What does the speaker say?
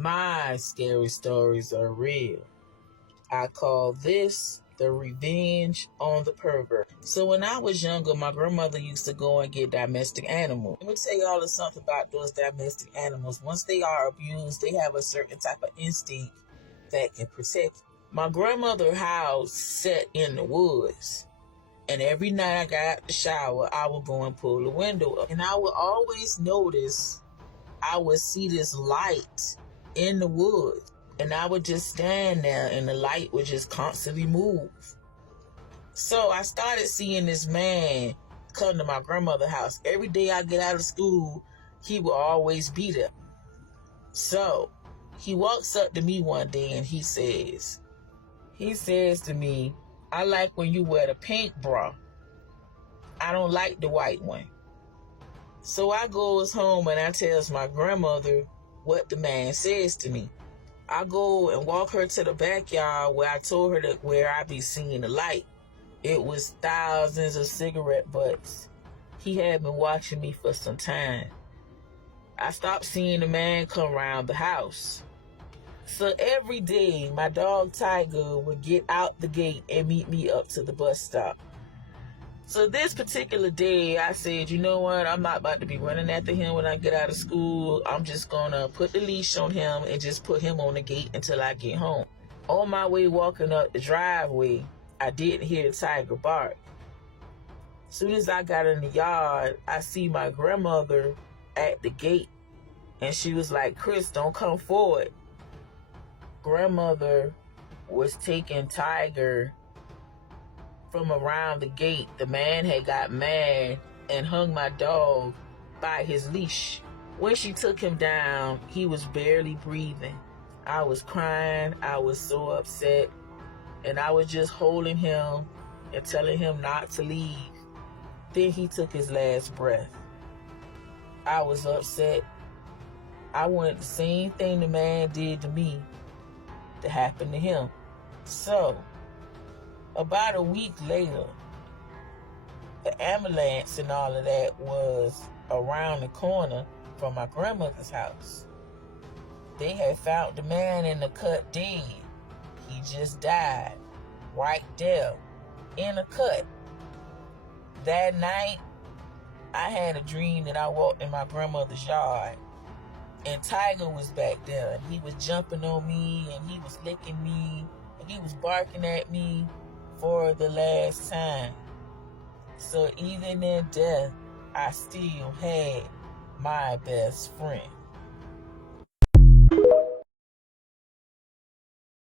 My scary stories are real. I call this the revenge on the pervert. So when I was younger, my grandmother used to go and get domestic animals. Let me tell you all something about those domestic animals. Once they are abused, they have a certain type of instinct that can protect. My grandmother's house sat in the woods. And every night I got out the shower, I would go and pull the window up. And I would always notice, I would see this light in the woods. And I would just stand there and the light would just constantly move. So I started seeing this man come to my grandmother's house. Every day I get out of school, he would always be there. So he walks up to me one day and he says to me, I like when you wear the pink bra. I don't like the white one. So I goes home and I tells my grandmother what the man says to me. I go and walk her to the backyard where I told her that where I be seeing the light. It was thousands of cigarette butts. He had been watching me for some time. I stopped seeing the man come around the house. So every day, my dog Tiger would get out the gate and meet me up to the bus stop. So this particular day, I said, you know what? I'm not about to be running after him when I get out of school. I'm just going to put the leash on him and just put him on the gate until I get home. On my way walking up the driveway, I didn't hear the Tiger bark. As soon as I got in the yard, I see my grandmother at the gate. And she was like, Chris, don't come forward. Grandmother was taking Tiger from around the gate. The man had got mad and hung my dog by his leash. When she took him down, he was barely breathing. I was crying. I was so upset. And I was just holding him and telling him not to leave. Then he took his last breath. I was upset. I wanted the same thing the man did to me to happen to him. So, about a week later, the ambulance and all of that was around the corner from my grandmother's house. They had found the man in the cut dead. He just died right there in a cut. That night, I had a dream that I walked in my grandmother's yard and Tiger was back there and he was jumping on me and he was licking me and he was barking at me for the last time. So even in death, I still had my best friend.